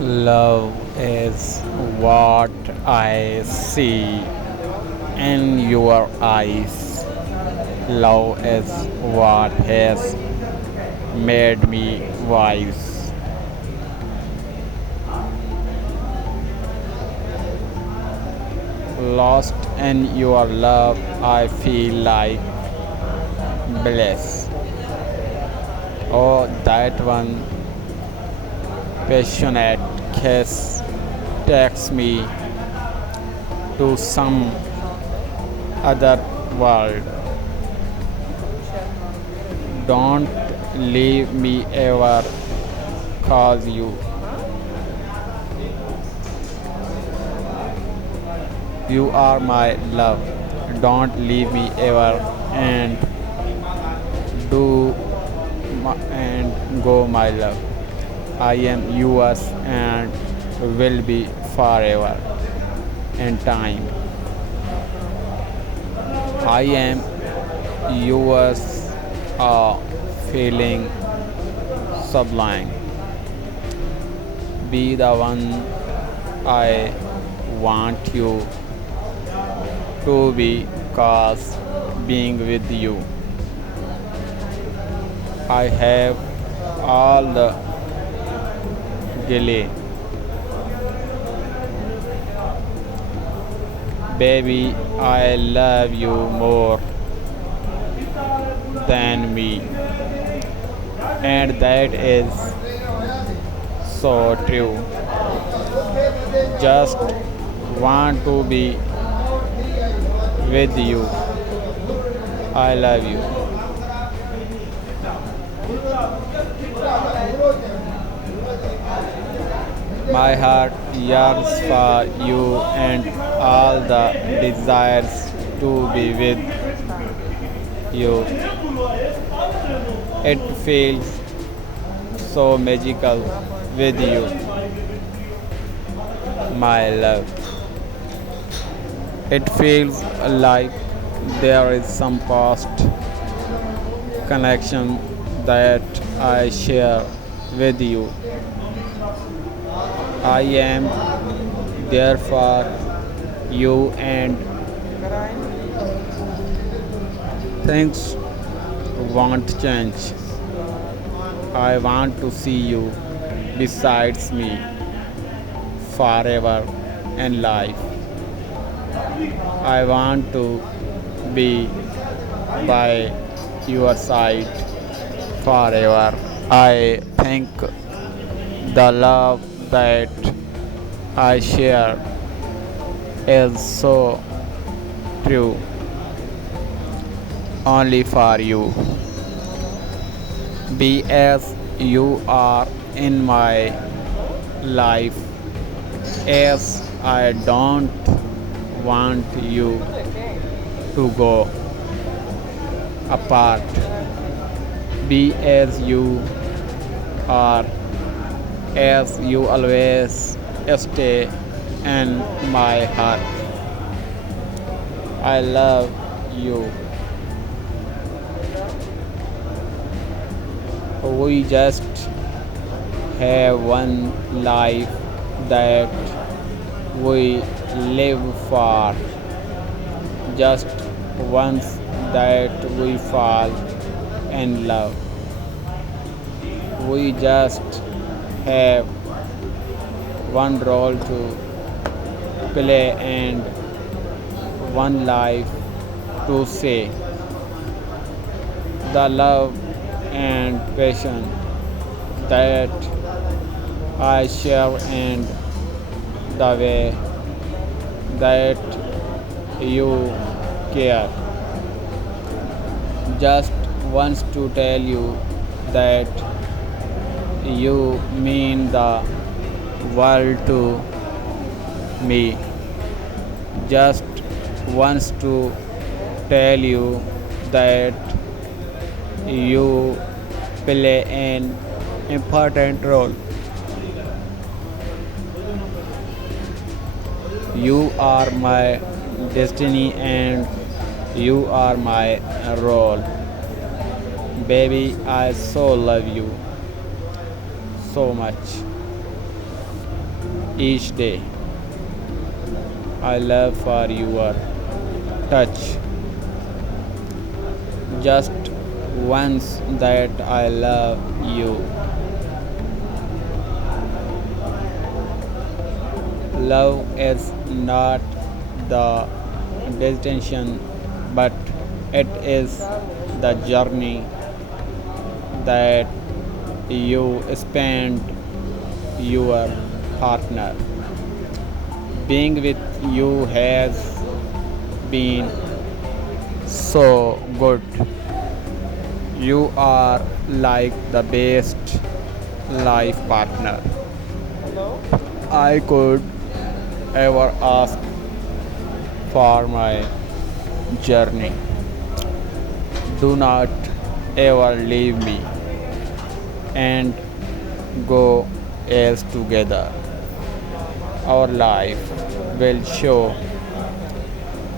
Love is what I see in your eyes. Love is what has made me wise. Lost in your love, I feel like bliss. Oh, that one passionate kiss takes me to some other world. Don't leave me ever, cause you are my love. Don't leave me ever and do and go, my love. I am yours and will be forever in time. I am yours, a feeling sublime. Be the one I want you to be, cause being with you I have all the delay. Baby, I love you more than me, and that is so true. Just want to be with you. I love you. My heart yearns for you and all the desires to be with you. It feels so magical with you, my love. It feels like there is some past connection that I share with you. I am there for you and things won't change. I want to see you besides me forever in life. I want to be by your side forever. I think the love that I share is so true only for you. Be as you are in my life, as I don't want you to go apart. Be as you are, as you always stay in my heart. I love you. We just have one life that we live for. Just once that we fall in love. We just have one role to play and one life to say. The love and passion that I share and the way that you care. Just wants to tell you that you mean the world to me. Just wants to tell you that you play an important role. You are my destiny and you are my role. Baby, I so love you so much. each day. I love for your touch. Just once that I love you. Love is not the destination, but it is the journey that you spend your partner. Being with you has been so good. You are like the best life partner I could ever ask for my journey. Do not ever leave me and go else together. Our life will show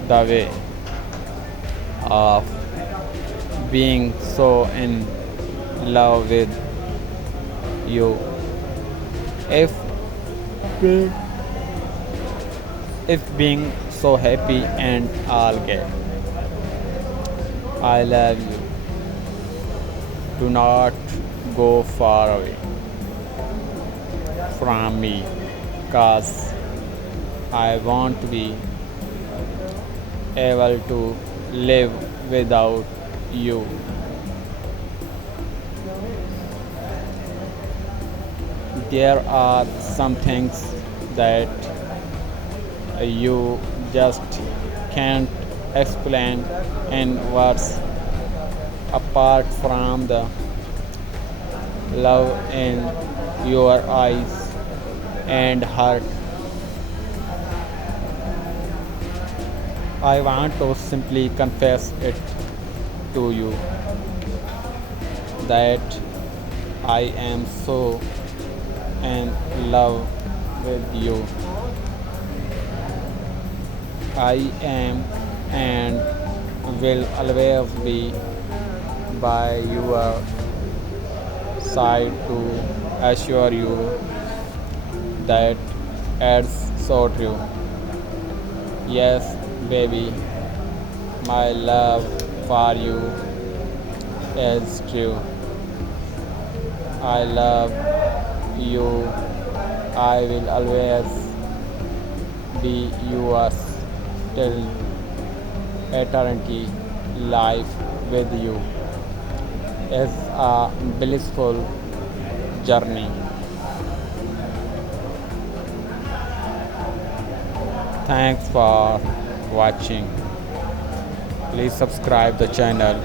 the way of being so in love with you. If if being so happy and all get. I love you. Do not go far away from me, cause I want to be able to live without you. There are some things that you just can't explain in words apart from the love in your eyes and heart. I want to simply confess it to you that I am so in love with you. I am and will always be by your side to assure you that it's so true. Yes, baby, my love for you is true. I love you. I will always be yours till eternity. Life with you is a blissful journey. Thanks for watching. Please subscribe the channel